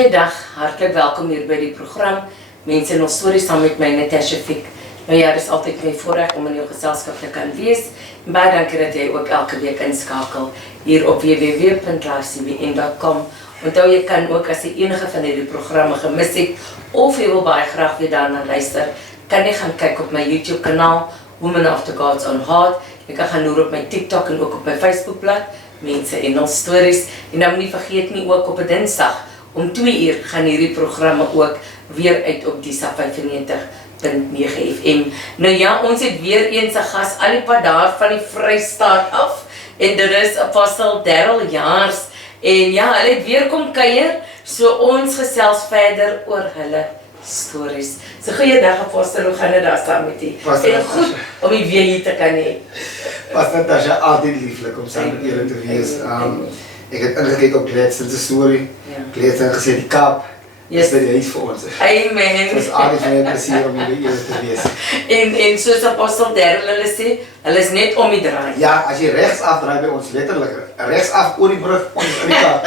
Goeiedag, hartlik welkom hier by die program Mense en ons stories saam met my Natasha Fick. Nou ja, dit is altyd my voorreg om in jou geselskap te kan wees. En baie dankie dat jy ook elke week inskakel hier op www.livecbn.com. Onthou jy kan ook as jy enige van hierdie programme gemis het of jy wil baie graag weer daarna luister, kan jy gaan kyk op my YouTube kanaal Women After God's Own Heart. Jy kan gaan loer op my TikTok en ook op my Facebookblad Mense en ons stories. En dan moet nie vergeet nie ook op 'n Dinsdag om 2 uur gaan hierdie programme ook weer uit op die 95.9 FM. Nou ja, ons het weer eens 'n gas al die pad daar van die Vrystaat af. En dit is Apostel Darryl Jaars. En ja, hulle het weer kom kuier, so ons gesels verder oor hulle stories. So goeiedag Apostel, hoe gaan dit daar saam met u? En goed om u weer hier te kan hê. Pastor Natasha, altyd lieflik om saam met julle te wees. Ek het ingekyk op Gladstone se storie. Gladstone gesê die Kaap is by die huis vir ons. Amen. Het is altyd vir my plesier om julle te wees. En soos Apostel Darryl hulle sê, hulle is net om die draai. Ja, as jy regs afdraai by ons, letterlik, regs af oor die brug, ons in die Kaap.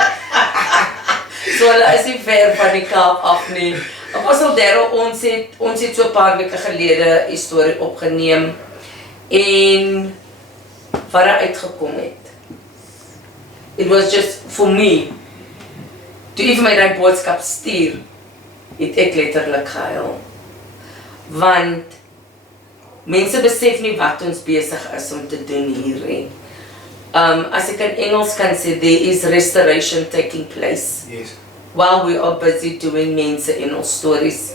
So hulle is nie ver van die Kaap af nie. Apostel Darryl, ons het so 'n paar weke gelede 'n storie opgeneem en wat daar uitgekom het. It was just for me, toe ek vir my daai boodskap stuur, het ek letterlik gehuil. Want mense besef nie wat ons besig is om te doen hier. As ek in Engels kan sê, there is restoration taking place. Yes. While we are busy doing mense en ons stories.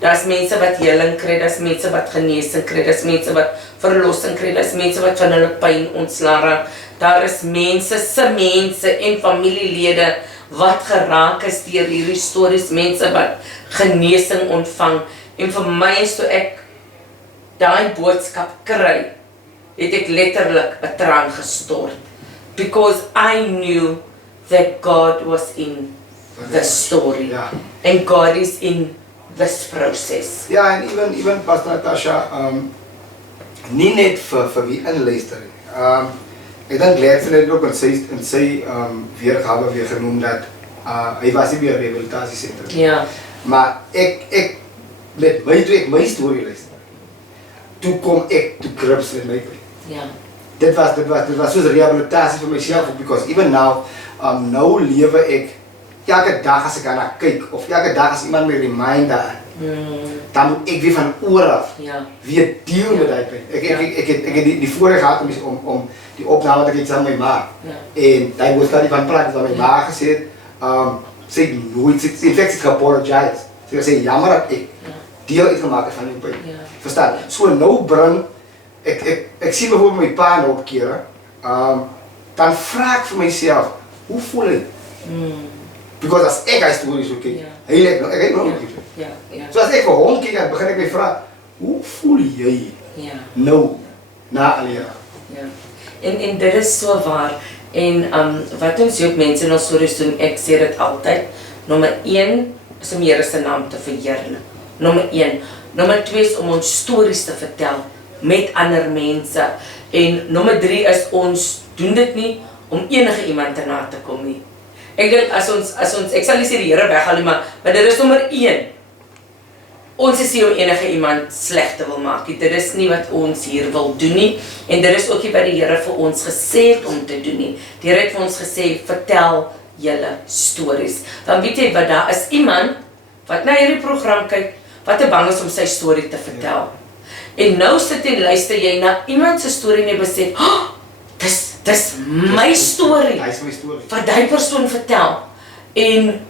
Daar's mense wat heling kry, daar's mense wat genesing kry, daar's mense wat verlossing kry, daar's mense wat van hulle pyn ontslae raak. Daar is mense en familielede wat geraak is deur hierdie stories, mense wat genesing ontvang. En vir my is toe ek daai boodskap kry, het ek letterlik 'n traan gestort. Because I knew that God was in the story. Ja. And God is in this process. Ja, en even Pastor Natasha, nie net vir wie inluister nie. Ek dink Gladstone het ook in sy weergawe weer genoem dat hy was nie meer 'n rehabilitasiesentrum. Ja. Maar ek met my storie luister. Toe kom ek toe grips met my pyn. Ja. Dit was soos rehabilitasie vir myself, because even now, nou lewe ek elke dag as ek daarna kyk, of elke dag as iemand my remind daaraan, dan moet ek weer van oor af, weer deal met die pyn. Ek het die voorreg gehad om die opname wat ek saam met my ma, en die boodskap die van praat, wat my ma gesê het, sy het nooit, in fact, sy het geapologize. Sy het gesê, jammer dat ek deel uitgemaak van die pyn. Verstaan? So nou bring, ek sien bijvoorbeeld my pa nou op kere, dan vraag ek vir myself, hoe voel ek? Because as ek hy stories so kyk, ek het nog nie. So as ek vir hom kyk, dan begin ek my vraag, hoe voel jy nou, na al jare? En dit is so waar. En wat ons ook mense in ons stories doen, ek sê dit altyd, nommer 1 is om Here se naam te verheerlik. Nommer 1. Nommer 2 is om ons stories te vertel met ander mense. En nommer 3 is ons doen dit nie om enige iemand te na te kom nie. Ek dink as ons ek sal nie sê die Here weghaal nie, maar dit is nommer 1. Ons is nie om enige iemand sleg te wil maak nie. Dit is nie wat ons hier wil doen nie. En dit is ook nie wat die Here vir ons gesê het om te doen nie. Die Here het vir ons gesê, vertel julle stories. Dan weet jy wat, daar is iemand wat na hierdie program kyk, wat te bang is om sy storie te vertel. En nou sit en luister jy na iemand se storie en jy besef, dis my storie. Hy is my storie. Wat die persoon vertel. En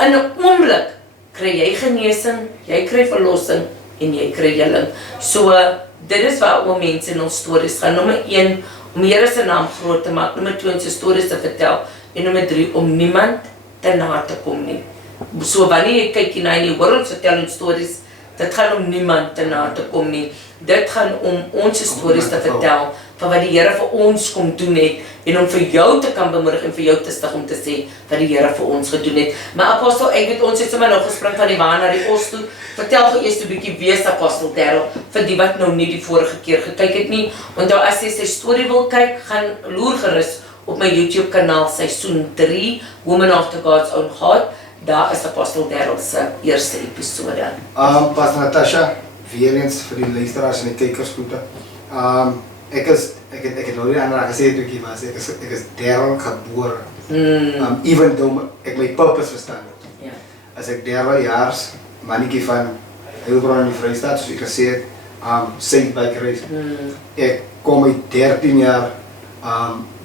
in 'n oomblik kry jy genesing, jy kry verlossing en jy kry heling. So dit is waaroor mense in ons stories gaan. Nommer 1 om Here se naam groot te maak, nommer 2 om sy stories te vertel en nommer 3 om niemand te na te kom nie. So wanneer jy kyk na die wêreld vertel ons stories, dit gaan om niemand te na te kom nie. Dit gaan om ons stories te vertel van wat die Here vir ons kom doen het en om vir jou te kan bemoedig en vir jou te stig om te sê wat die Here vir ons gedoen het. Maar Apostel, ek weet ons het sommer nou gespring van die waan na die os toe. Vertel gou eers 'n bietjie wie is Apostel Darryl vir die wat nou nie die vorige keer gekyk het nie. Onthou as jy sy storie wil kyk, gaan loer gerus op my YouTube kanaal seisoen 3 Women After God's Own Heart. Daar is Apostel Daryl se eerste episode. Pas Natasha, weer eens vir die luisteraars en die kykers groete. Ek het nou nie aan haar gesê toe ek was, ek is Daryl gebore. Even though ek my purpose verstaan het. Ja. As ek 30 jaar mannetjie van Heilbron in die Vrystaat, soos ek gesê het, Saint by Grace. Ek kom uit 13 jaar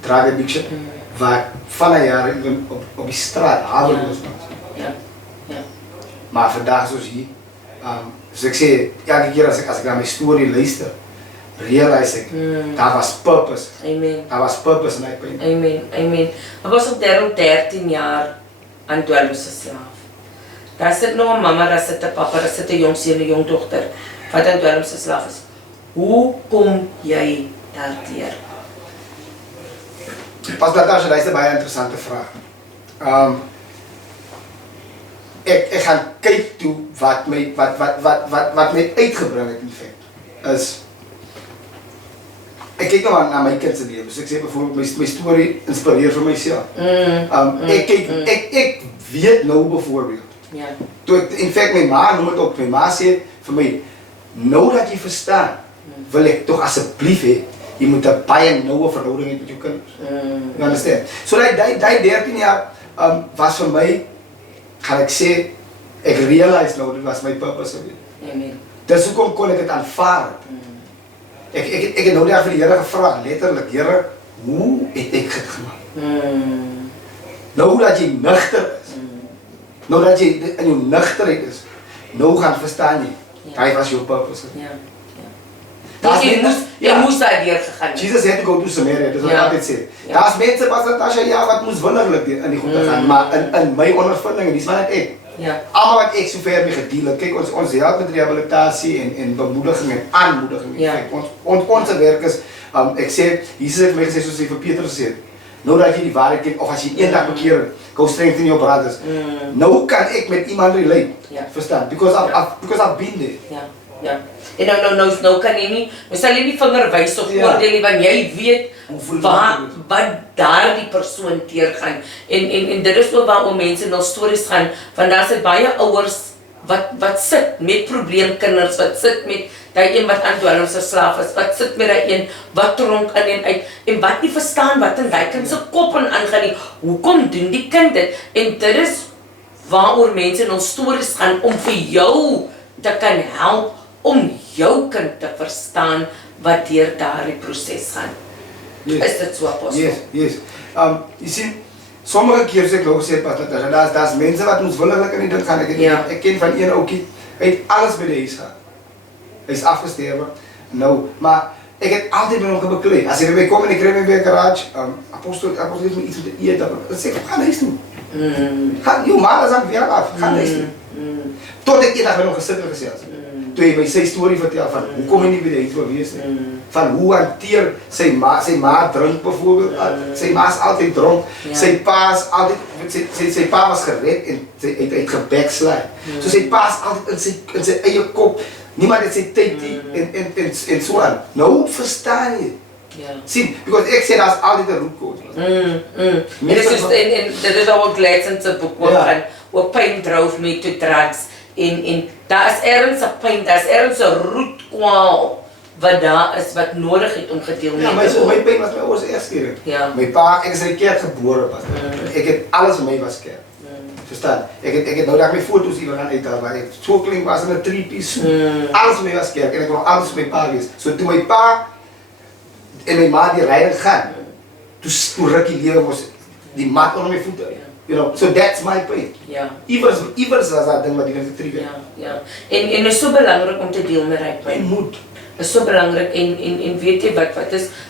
drug addiction, waar van 'n jaar even op die straat, haweloos was. Ja. Ja. Maar vandag soos hier, soos ek sê, elke keer as ek na my storie luister, realize ek, daar was purpose. Amen. Daar was purpose in my pain. Amen. Amen. Apostel Daryl 13 jaar aan dwelms geslaaf. Daar sit nog 'n mamma, daar sit 'n papa, daar sit 'n jong seun, 'n jong dogter wat aan dwelms geslaaf is. Hoe kom jy daardeur? Pas Natasha, dat is een baie interessante vraag. Ek gaan kyk toe wat my uitgebring het in feite is. Ek kyk nou na my kind se lewe. So ek sê byvoorbeeld my storie inspireer vir myself. Ek weet nou byvoorbeeld. Ja. Toe ek in feite my ma noem dit op, my ma sê vir my, nou dat jy verstaan, wil ek tog asseblief hê jy moet 'n baie noue verhouding hê met jou kinders. You understand? So die 13 jaar was vir my, gaan ek sê, ek realize nou, dit was my purpose. Amen. Dis hoekom kon ek dit aanvaar. Ek het nou daar vir die Here gevra, letterlik, Here, hoe het ek dit gemaak? Nou dat jy nugter is, nou dat jy in jou nugterheid is, nou gaan verstaan jy, hy was jou purpose. Ja. Jy moes daar deur gegaan. Jesus had to go to Samaria, dis wat Ja. ek altyd sê. Daar's mense pas Natasha, ja, wat moes williglik in die goed te gaan, maar in my ondervinding, dis wat ek. Ja. Almal wat ek sover mee gedeel het, kyk ons help met rehabilitasie en bemoediging en aanmoediging. Ja. Kyk, ons werk is, ek sê, Jesus het my gesê soos hy vir Petrus gesê het, nou dat jy die waarheid ken, of as jy eendag bekeer, go strengthen your brothers. Nou kan ek met iemand relate, Ja. verstaan? Because I've been there. Ja. En nou kan jy nie, sal jy nie vinger wys of Ja. oordeel nie, want jy weet Hoe voel wat daardie persoon teergaan. En dit is ook waarom mense na stories gaan, want daar sit baie ouers wat sit met probleemkinders, wat sit met daai een wat aan dwelms verslaaf is, wat sit met daai een wat tronk in en uit, en wat nie verstaan wat in daai kind se kop aangaan nie. Hoekom doen die kind dit? En dit is waaroor mense na stories gaan, om vir jou te kan help, om jou kind te verstaan wat deur daardie proses gaan. Yes. Is dit so, Apostel? Yes. Jy sien, sommige keer sê ek nou gesê, Pastor, daar's mense wat ons williglik in die ding gaan. Ek ken van een ouetjie, hy het alles by die huis gehad. Hy is afgesterwe. Nou, maar ek het altyd met hom gebeklei. As hy by my kom en ek kry my by 'n garage, Apostel het my iets om te eet, dan sê ek, gaan huis toe. Gaan, jou ma is aan weer af, gaan huis toe. Tot ek eendag met hom gesit en gesels. Toe hy my sy storie vertel van hoekom hy nie by die huis wil wees nie. Van hoe hanteer sy ma drink byvoorbeeld. Sy ma is altyd dronk. Ja. Sy pa is altyd, sy pa was gered en hy het gebackslide. So sy pa is altyd in sy eie kop. Niemand het sy tyd nie en so aan. Nou verstaan jy. Ja. Sien, because ek sê daar's altyd 'n root cause. En dit is ook leidend se boek ook Ja. van what pain drove me to drugs. En daar is ergens 'n pyn, daar is ergens 'n roetkwaal wat daar is wat nodig het om gedeel Ja, mee te my word. pyn was my ouers eerste. Ja. My pa, ek is in die kerk gebore pas. Ek het alles vir my was kerk. Verstaan? Ek het nou dat my foto's hier gaan uithaal, waar ek so klink was in 'n 3-piece. Alles vir my was kerk en ek wou alles vir my pa wees. So toe my pa en my ma die ryding gaan, toe ruk die lewe mos die mat onder my voete. You know, so that's my pain. Ja. Iewers was dat ding wat die getrigger. Ja. En dit is so belangrik om te deel met daai My pyn. moed. Is so belangrik en weet jy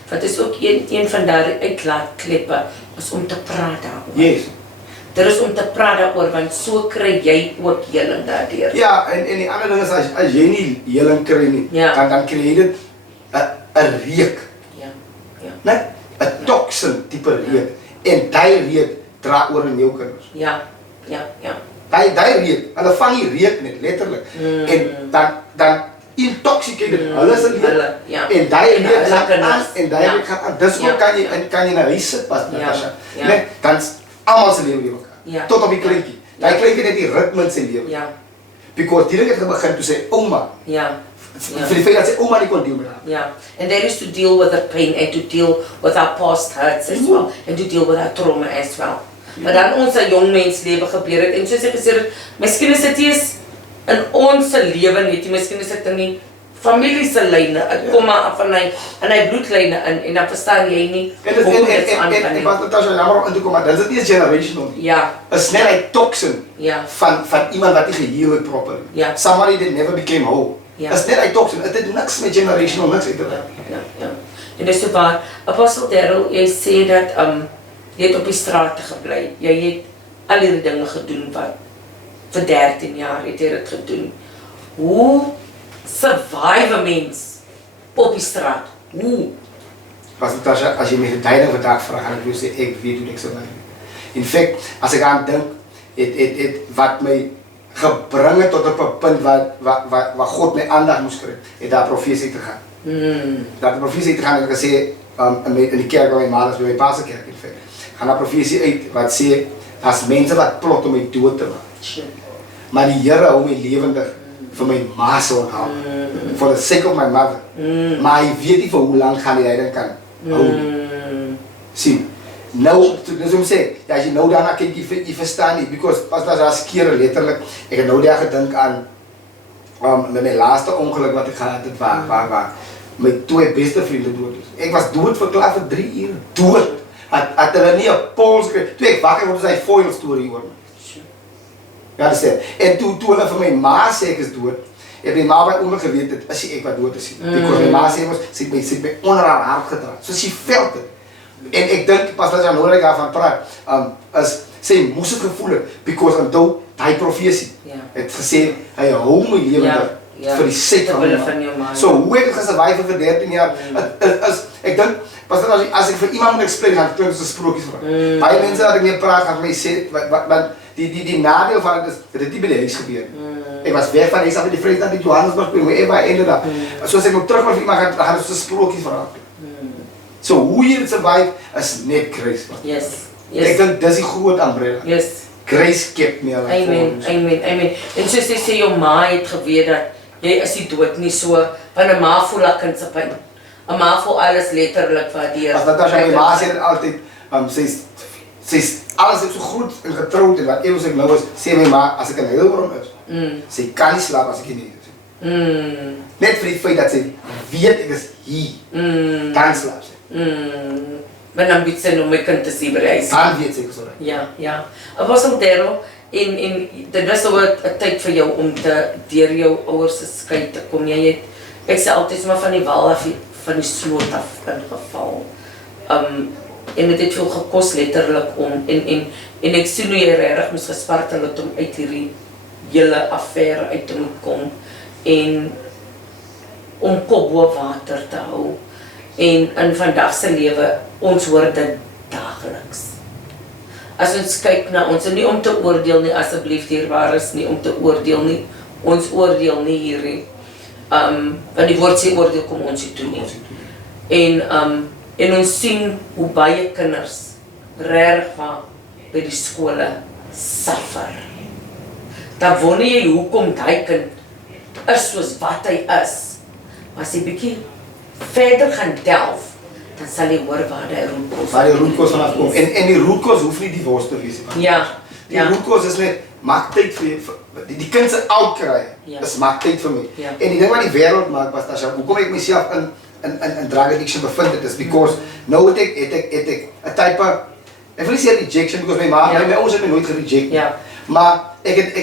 wat is ook een van daardie uitlaatkleppe is om te praat daaroor. Yes. Dit is om te praat daaroor, want so kry jy ook heling daardeur. Ja, en die ander ding is as jy nie heling kry nie, Ja. dan kry jy dit 'n reuk. Ja. Net 'n toxin tipe reuk. En daai reuk dra oor in jou kinders. Ja. Daai reuk, hulle vang die reuk net letterlik. En dan intoxicated hulle se lewe. Hulle, ja. En daai En reuk hulle gaan kinders. aan en daai Ja. reuk gaan aan. Dis Ja. ook kan jy na huis sit pas Natasha. Ja. Net dan almal se lewe die mekaar. Ja. Tot op die kleintjie. Daai kleintjie het die ritme in sy lewe. Ja. Because die ding het begin toe sy ouma. Ja. Vir die feit dat sy ouma nie kon deel met haar. Yeah, and that is to deal with the pain and to deal with our past hurts as well, and to deal with our trauma as well. Maar dan ons jong mens lewe gebeur het en soos ek gesê het, miskien is dit eers in ons lewe net, miskien is dit in die familie se lyne, dit kom maar af in hy bloedlyne in en dan verstaan jy nie En wat Natasha jammer om in te kom, maar dit is nie 'n generational nie. Ja. 'n snelheid toxin Ja. van iemand wat nie geheel het proper. Ja. Somebody that never became whole. Ja. 'n snelheid toxin, dit het niks met generational niks uit te werk. Ja. En dis so waar, Apostel Darryl, jy sê dat jy het op die straat gebly. Jy het al hierdie dinge gedoen wat vir 13 jaar het jy dit gedoen. Hoe survive 'n mens op die straat? Hoe? Was Natasha, as jy my getuienis vandag vra, gaan ek jou sê ek weet hoe ek survive. In fact, as ek aan dink, het wat my gebring het tot op 'n punt waar God my aandag moes kry, het daar profesie te gaan. Dat profesie te gaan het gesê in die kerk waar my ma is, by my pa se kerk in feite. Gaan daar profesie uit wat sê as mense wat plot om my dood te maak. Maar die Here hou my lewendig vir my ma se onthou. For the sake of my mother. Maar hy weet nie vir hoe lank gaan die lyding kan hou. Sien. Nou, dis om sê, ja, as jy nou daarna kyk, jy verstaan nie, because pas daar kere letterlik, ek het nou daar gedink aan met my laaste ongeluk wat ek gehad het, waar my 2 beste vriende dood is. Ek was dood verklaar vir 3 ure. Dood. Had hulle nie 'n pols gekry. Toe ek wakker word, is hy foil storie oor my. Ja, dis dit. En toe hulle vir my ma sê ek is dood, het my ma by onder geweet het, is ek wat dood is. Because my ma sê sy het my onder haar hart gedra. So sy felt het. En ek dink pas dat jy nou daarvan praat, as sy moes het gevoel het, because onthou daai profesie het gesê hy hou my lewendig vir die sake van jou ma. So hoe ek het gesurvive vir 13 jaar, ek dink pas dat as ek vir iemand moet explain, gaan klink soos sprokies vra. Baie mense wat ek mee praat, gaan my sê wat die nadeel van dit is, dit het nie by die huis gebeur. Ek was weg van huis af in die Vrydag in Johannesburg, wherever I ended up. Soos ek nog terug maar vir iemand gaan soos sprokies vra. So hoe jy dit survive is net grace. Yes. Ek dink dis die groot umbrella. Yes. Grace kept me alive. Amen. En soos jy sê, jou ma het geweet dat jy is nie dood nie, so van 'n ma voel haar kind se pyn. 'n Ma voel alles letterlik waardeer. As Natasha my ma sê dit altyd, sy's alles so goed en getroud en wat eers ek nou is, sê my ma as ek in Heilbron is, sy kan nie slaap as ek nie is. Net vir die feit dat sy weet ek is hier, kan slaap sy. Maar dan weet sy nou my kind te sê by die huis. Dan weet sy ek is oral. Ja. Apostel Darryl, en dit was nou 'n tyd vir jou om deur jou ouers se skei te kom. Jy het, ek sê altyd maar van die wal af, van die sloot af ingeval. En dit het veel gekos letterlik om, en ek sien hoe jy regtig moes gespartel het om uit hierdie hele affære uit te moet kom, en om kop bo water te hou. En in vandag se lewe, ons hoor dit daagliks. As ons kyk na ons, en nie om te oordeel nie, asseblief dierbares, nie om te oordeel nie, ons oordeel nie hierdie, want die woord sê oordeel kom ons nie toe nie. En ons sien hoe baie kinders regtig by die skole suffer. Dan wonder jy hoekom daai kind is soos wat hy is. Maar as jy bietjie verder gaan delf, dan sal jy hoor waar die roetkos vanaf kom. En die roetkos hoef nie die wors te wees nie. Die roetkos is net, maak tyd vir die kind se oud kry, is maak tyd vir my. En die ding wat die wêreld maak, was Tasha, hoekom ek myself in drug addiction bevind het, is because nou het ek 'n type, ek wil nie sê rejection, because my ouers het my nooit gereject, maar ek het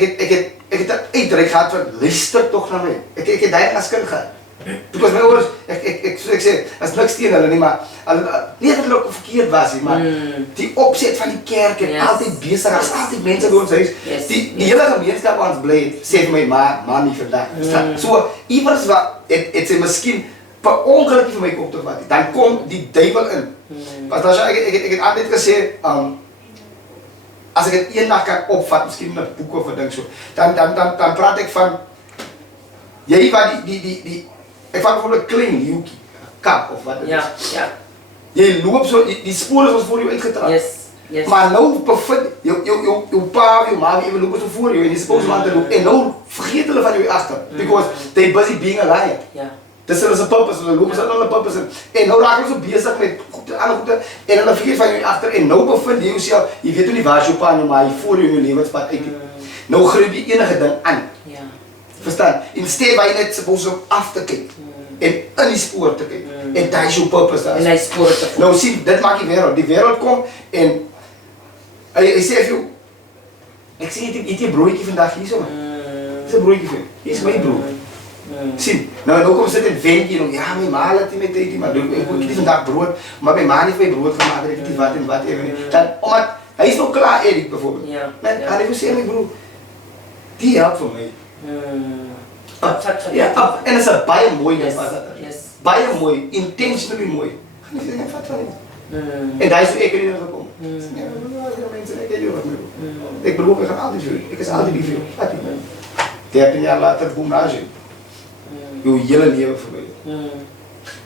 'n uitreik gehad van, luister tog na my, ek het daai as kind gehad. Because my ouers, ek sê, as niks teen hulle nie, maar nie dat hulle ook verkeerd was nie, maar die opset van die kerk en altyd besig, as altyd mense by ons huis, die hele gemeenskap waar ons bly, sê vir my ma nie vandag. So, iewers wat, het sy miskien per ongeluk vir my kop te vat, dan kom die duiwel in. Want as ek het altyd gesê, as ek het eendag kan opvat, miskien met boeke of 'n ding so, dan praat ek van, jy wat ek vat bijvoorbeeld 'n klein leeuwtjie, kap of wat dit is. Jy loop so, die spore is ons voor jou uitgetrap. Yes. Maar nou bevind jou pa, jou ma, even lopen zo voor je en je supposed man te lopen. En nou vergeet hulle van je achter. Because they busy being a lion. Ja. Dus er is een purpose, hulle lopen ze aan een purpose. En nou raken ze bezig met andere goede en hulle vergeet van je achter. En nou bevind je jezelf, je weet niet waar je pa en je ma, je voor je in je levenspad uit. Nou grijp je enige ding aan. Ja. Verstaan? Instead waar je net supposed af te kijken. En in die spoor te kijken. En dat is jouw purpose. En hy spoor te volg. Nou zie, dit maakt die wereld. Die wereld komt en hij zegt jou, ik zie eet je broodje vandaag hier zo man. Is een broodje voor je. Hier is mijn brood. Zie, nou komt ze een ventje en ja, mijn ma laat die met eten, maar ik eet vandaag brood, maar mijn ma heeft mijn brood gemaakt, ik eet wat en wat even. Dan, omdat hij is nog klaar, Erik bijvoorbeeld. Ja. Dan hij zegt mijn broer, die helpt voor mij. Ja, en dat is een baie mooi ding. Yes. Baie mooi, intentionally mooi. Gaan je zeggen, vat van hem. En daar is ik erin gekomen. Ik bedoel, ik ga altijd voor ik is altijd die veel. 13 jaar later, boem naar je. Jouw hele leven voorbij.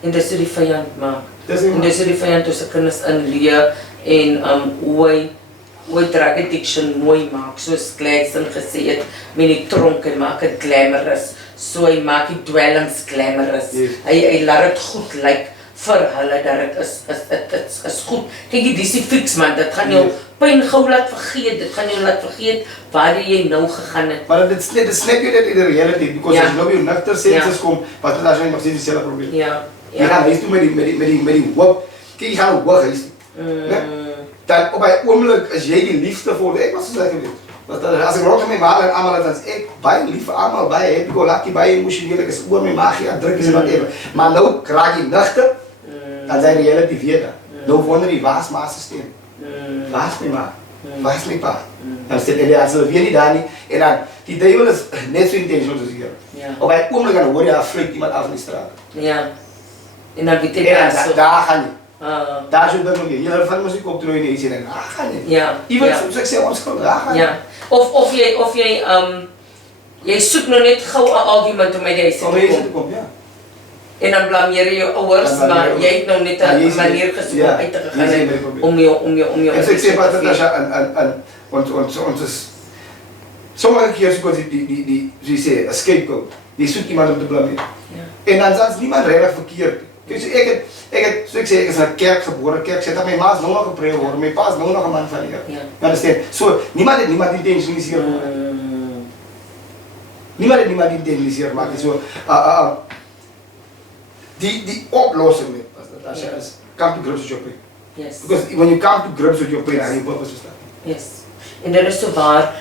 En dis hoe die vyand maak. Dis nie En dis hoe die vyand tussen kinders inleer en hoe drug addiction mooi maak. Soos Gladstone gesê het, met die tronk en maak het glamorous. So hy maak die dwellings glamorous. Yes. Hy laat het goed lyk vir hulle dat dit is goed. Kyk, dis die fix man, dit gaan jou pyn gou laat vergeet, dit gaan jou laat vergeet waar jy nou gegaan het. Maar dit snap je dat in de reality, because als je nou weer nuchter senses komt, wat dan als je nog steeds hetzelfde probleem. Ja. Je gaat huis toe met die wop, kijk je gaat ook weg huis toe. Dan op een ogenblik, als jij die liefde voelt, ik was zo zeggen weet. Als ik rondom mijn maal en allemaal, dan is ik bij lief allemaal bij, heb ik al laat je bij emotioneel, ik is oor mijn magie aan drukken en wat even. Maar nou krijg je nuchter, dan zijn reality verder. Nou wonder je, waar is mijn systeem? Waar is mijn ma? Waar is mijn pa? Dan zit hij als ze weer niet daar niet. En dan, die duivel is net zo intentional als hier. Op een ogenblik dan hoor je, vliegt iemand af in de straat. Ja. En dan weet ik En daar ga je. Ah. Daar zit dan nog je hele van muziek op te doen en daar ga je. Ja. Even ja. soms ik zeg onschuldig, daar ga je. Ja. Of jy soek nou net gou 'n argument om uit die huis Om te hier kom. te komen, ja. En dan blameer jy jou ouers, Dan blameer maar je jy het nou net 'n manier gesoek om uit te jy sien gaan my probleem. om jou En so ik zeg wat dat als ons is, sommige keer zoeken die zoals je zegt, een scapegoat. Die zoekt iemand om te blameren. Ja. En dan is niemand redelijk verkeerd. Dus ik zeg, ik is in een kerk geboren, kerk zegt dat mijn ma is nog nog gepreid worden, mijn pa is nog nog een man van hier. Ja. You understand? So, niemand intentionaliseert worden. Niemand intentionaliseert maken. So, die oplossing met, als je come to grips with your pain. Yes. Because when you come to grips with your pain, dan je purpose verstaan. Yes. En dit is so waar,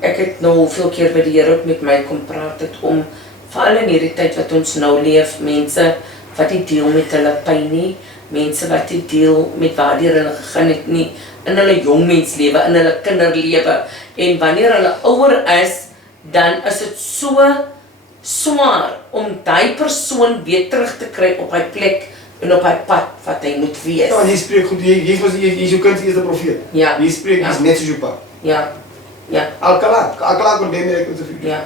ek het nou veel keer by die Here ook met my kom praat het om veral in hierdie tyd wat ons nou leef, mense wat nie deel met hulle pyn nie, mense wat nie deel met waardeur hulle gegaan het nie, in hulle jongmenslewe, in hulle kinderlewe, en wanneer hulle ouer is, dan is dit so swaar om die persoon weer terug te kry op hy plek en op hy pad wat hy moet wees. Ja, je spreekt goed, je is je kind, je is de profeet. Ja. Je spreekt, je is net zoals je pa. Ja, ja. Alkala kon bij mij te vinden. Ja.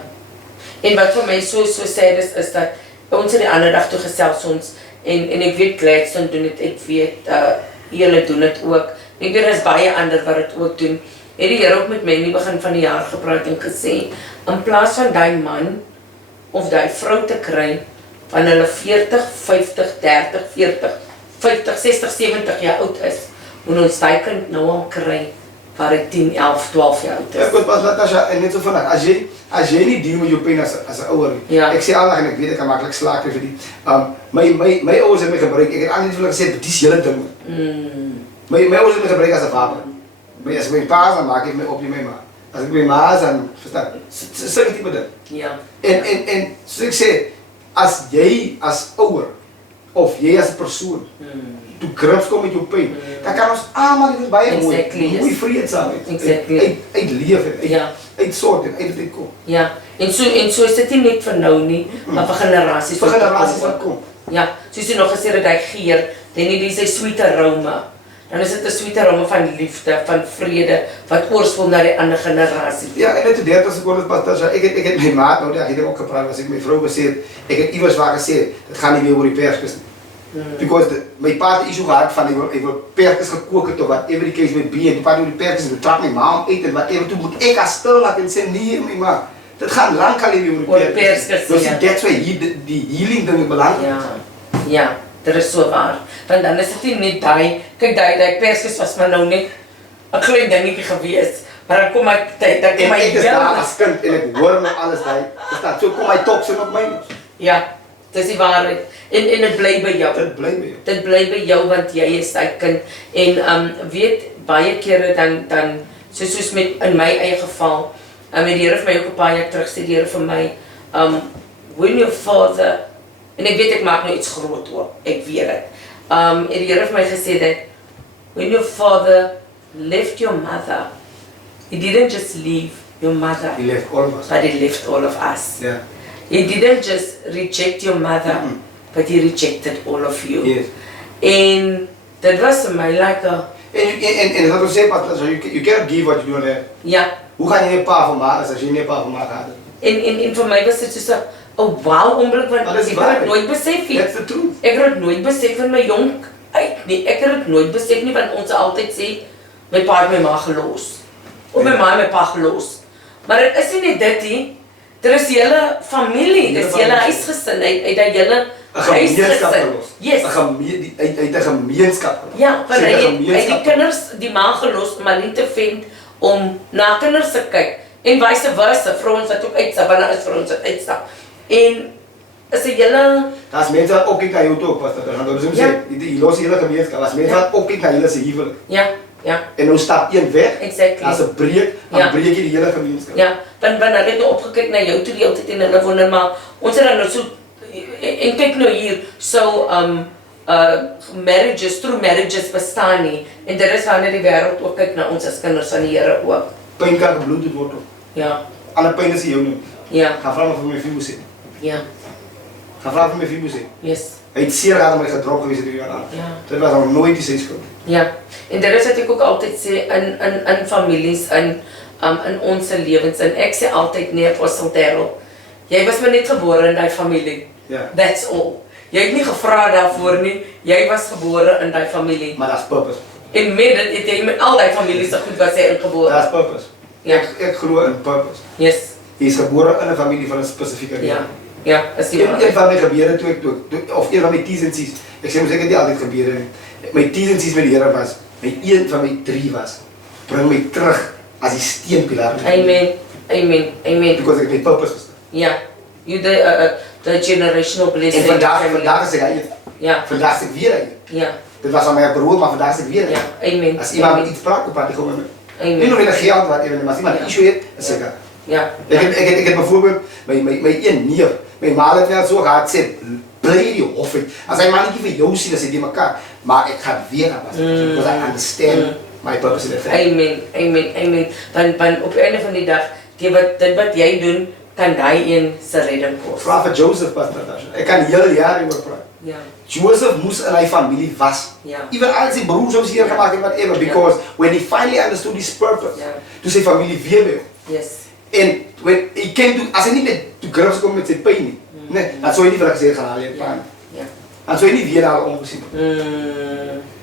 En wat vir my so sad is dat ons in die ander dag toe gesels ons en ek weet Gladstone doen dit, ek weet julle doen dit ook. Ek weet is baie ander wat dit ook doen. Het die Here ook met my in die begin van die jaar gepraat en gesê, in plaas van die man of die vrou te kry van hulle 40, 50, 30, 40, 50, 60, 70 jaar oud is, moet ons die kind nou al kry waar hy 10, 11, 12 jaar oud is. Ja, goed, pas Natasha, en net zo vandaag, als jij niet deal met je pijn als een ouder, Ja. ik zeg Allah en ik weet, ik kan makkelijk slaken voor die. Mijn ouders hebben me gebruikt, ik heb aan niet veel gezegd, het is hele ding. Mijn ouders hebben me gebruikt als een vader. Maar als ik mijn pa dan maak ik me op die mijn ma. Als ik mijn ma dan verstaan, zulke type ding. Ja. En zoals ik zei, als jij als ouder, of jij als persoon, to grips komt met je pijn, dan kan ons allemaal even bij je mooi vreedzaamheid. Exactly. Uit leven, Ja. uit soort en uit dit kom. Ja, en so is dit nie net vir nou nie, maar vir generasies. Voor generaties wat komt. Ja, soos jy nog gesê het, hy geer, dan het hy sy sweet aroma. Dan is dit 'n sweet aroma van liefde, van vrede, wat oorspoel na die ander generasie. Ja, en net 30 seconden pas dat ik heb mijn maat nou, die heb ook gepraat, als ik mijn vrouw gezegd, ik heb iewers waar gezegd, het gaat niet meer over die perskus. Because my pa het issue gehad van ek wil perkes gekook het of whatever die case may be. En die pa die perkes betrap my ma om uit en whatever. Toe moet ek haar stil laat en sê nee my ma. Dit gaan lang al hier oor die perkes. Dus that's why die healing ding belangrijk. Ja, dit is so waar. Want dan is dit nie net daai, kyk daai perskes was maar nou net 'n klein dingetjie gewees. Maar dan kom my tyd, dan kom my ek is daar as kind en ek hoor nou alles daai. Dis dat so kom my toksin op my. Ja, dis die waarheid. En dit bly by jou. Dit bly by jou. Dit bly by jou want jy is daai kind. En weet baie kere dan soos met in my eie geval, met die Here vir my ook 'n paar jaar terug sê die Here vir my, when your father, en ek weet ek maak nou iets groot hoor, ek weet dit. En die Here vir my gesê dat when your father left your mother, he didn't just leave your mother. He left all of us. But he left all of us. Yeah. He didn't just reject your mother, but he rejected all of you. Yes. En dit was vir my like a... En wat ek sê, Pastor, so you can't give what you don't have. Ja. Hoe gaan jy 'n pa van maak as jy nie 'n pa van maak gehad het? En vir my was dit so 'n wow oomblik want ek het dit nooit besef nie. That's the truth. Ek het dit nooit besef in my jonk uit nie. Ek het dit nooit besef nie want ons altyd sê my pa het my ma gelos. Of my ma en my pa gelos. Maar dit is nie net dit nie. Daar is die hele familie, dis die hele huisgesin, uit daai hele huisgesin. Yes. Uit 'n gemeenskap. Ja, want hy het die kinders die ma gelos maar nie te vind om na kinders te kyk. En vice versa, vrouens wat ook uitstap, wanneer is vrouens wat uitstap. En is 'n hele... Daar's mense wat ook kyk na jou toe, Pastor. Dan gaan hulle sê, die los hele gemeenskap. As mense wat ook kyk na hulle se huwelik. Ja. Ja. En nou stap een weg. Exactly. As 'n breek, dan breek jy die hele gemeenskap. Ja, want hulle het nou opgekyk na jou toe die hele tyd en hulle wonder maar ons het dan nou so en kyk nou hier so true marriages bestaan nie en dit is wanneer die wêreld ook kyk na ons as kinders van die Here ook. Pyn kan gebloed word. Ja. Alle pyn is jou nie. Ja. Gaan vra maar vir my Fibus sê. Ja. Gaan vra vir my Fibus sê. Yes. Hy het seer gehad om my gedrop gewees het die jaar aan. Ja. Dit was al nooit die sy skuld. Ja. En dit is wat ek ook altyd sê in families in ons lewens en ek sê altyd nee Apostel Terrell. Jy was maar net gebore in daai familie. Ja. That's all. Jy het nie gevra daarvoor nie. Jy was gebore in daai familie. Maar daar's purpose. En met dit het jy met al daai families se goed was jy ingebore. Daar's purpose. Ja. Ek glo in purpose. Yes. Jy is gebore in 'n familie van 'n spesifieke rede. Ja. Ja, is die Een van my gebeure toe of een van my T's en C's. Ek sê mos ek het nie altyd gebeure nie. My T's en C's met die Here was, een van my 3 was, bring my terug as die steunpilaar. Amen. Amen. Amen. Because ek het my purpose gestaan. Ja. You the generational blessing. En vandaag is ek hier. Ja. Vandaag is ek weer hier. Ja. Dit was al my beroep, maar vandaag is ek weer hier. Ja. Amen. As iemand iets praat, dan praat ek gewoon met. Amen. Nie nog in 'n geld wat even, maar as iemand 'n issue het, is ek. Ja. Ek het byvoorbeeld my een neef, my ma het wel so gehad sê, bly die hof uit. As hy mannetjie vir jou sien as hy die mekaar, maar ek gaan weer aan was. Because I understand my purpose in the family. Amen. Amen. Amen. Want op 'n einde van die dag, dit wat jy doen, kan daai een se redding kos. Vra vir Joseph Pastor Tasha. Ek kan heel jaar oor praat. Ja. Joseph moes in hy familie was. Ja. Even al sy broers hom seer gemaak het whatever, because when he finally understood his purpose, toe sy familie weer by hom. Yes. En when he came to, as hy nie met to grips kom met sy pyn nie, nee, dan sou hy nie vir gesê gaan haal hier pyn. Ja. Dan sou hy nie weer daar ongesien.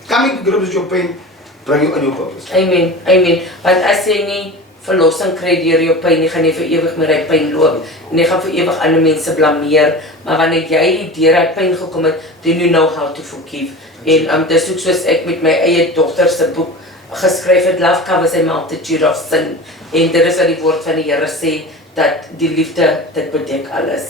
Coming to grips with your pain, bring you in your purpose. Amen. Amen. Want as jy nie verlossing kry deur jou pyn, jy gaan nie vir ewig met daai pyn loop en jy gaan vir ewig ander mense blameer, maar wanneer jy deur daai pyn gekom het, then you know how to forgive. En dis ook soos ek met my eie dogter se boek geskryf het, Love Covers a Multitude of Sin. En dit is wat die woord van die Here sê, dat die liefde, dit bedek alles.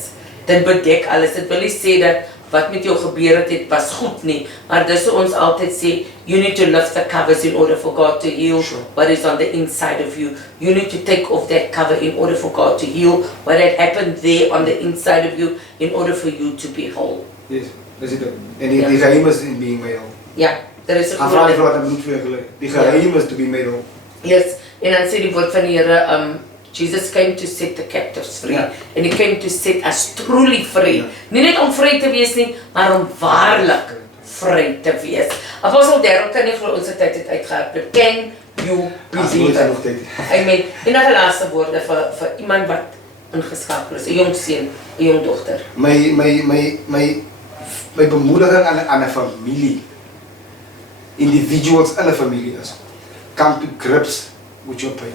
Dit bedek alles. Dit wil nie sê dat wat met jou gebeur het was goed nie, maar dis hoe ons altyd sê, you need to lift the covers in order for God to heal what is on the inside of you. You need to take off that cover in order for God to heal what had happened there on the inside of you in order for you to be whole. Yes, dis dit. En die geheim is in being made whole. Ja, daar is 'n groot vraag wat ek moet vir gelei. Die geheim is to be made whole. Yes, en dan sê die woord van die Here, Jesus came to set the captives free. Ja. And he came to set us truly free. Ja. Nie net om vry te wees nie, maar om waarlik vry te wees. Apostel Darryl kan nie glo ons tyd het uitgehardloop. Can you believe it? Amen. En nog 'n laaste woorde vir iemand wat ingeskakel is, 'n jong seun, 'n jong dogter. My my bemoediging aan 'n familie, individuals in 'n familie is, come to grips with your pain.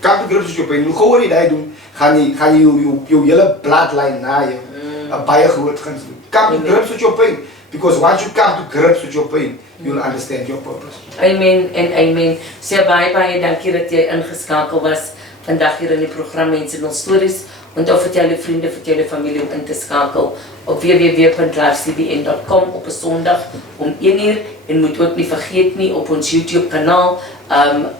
Come to grips with your pain. Hoe gouer jy dit doen, gaan jy jou hele bloodline na jou 'n baie groot guns doen. Come to grips with your pain, because once you come to grips with your pain, you'll understand your purpose. Amen en amen. Sê baie dankie dat jy ingeskakel was vandag hier in die program Mense en ons stories. Onthou vir jou vriende, vir jou familie om in te skakel op www.livecbn.com op 'n Sondag om 1uur en moet ook nie vergeet nie op ons YouTube kanaal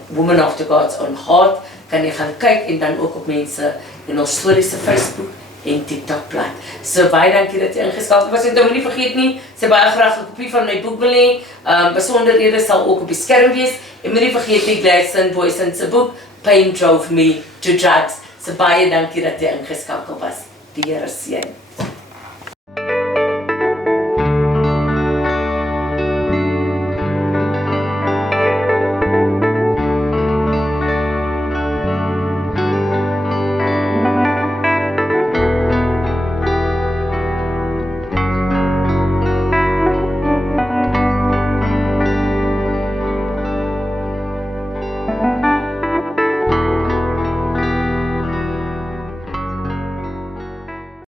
Woman After God's Own Heart kan jy gaan kyk en dan ook op Mense en ons stories se Facebook en TikTok blad. So baie dankie dat jy ingeskakel was en dan nie vergeet nie, sê baie graag 'n kopie van my boek wil hê. Besonderhede sal ook op die skerm wees en moenie vergeet nie Gladstone Boysen se boek Pain Drove Me to Drugs. So baie dankie dat jy ingeskakel was. Die Here seën.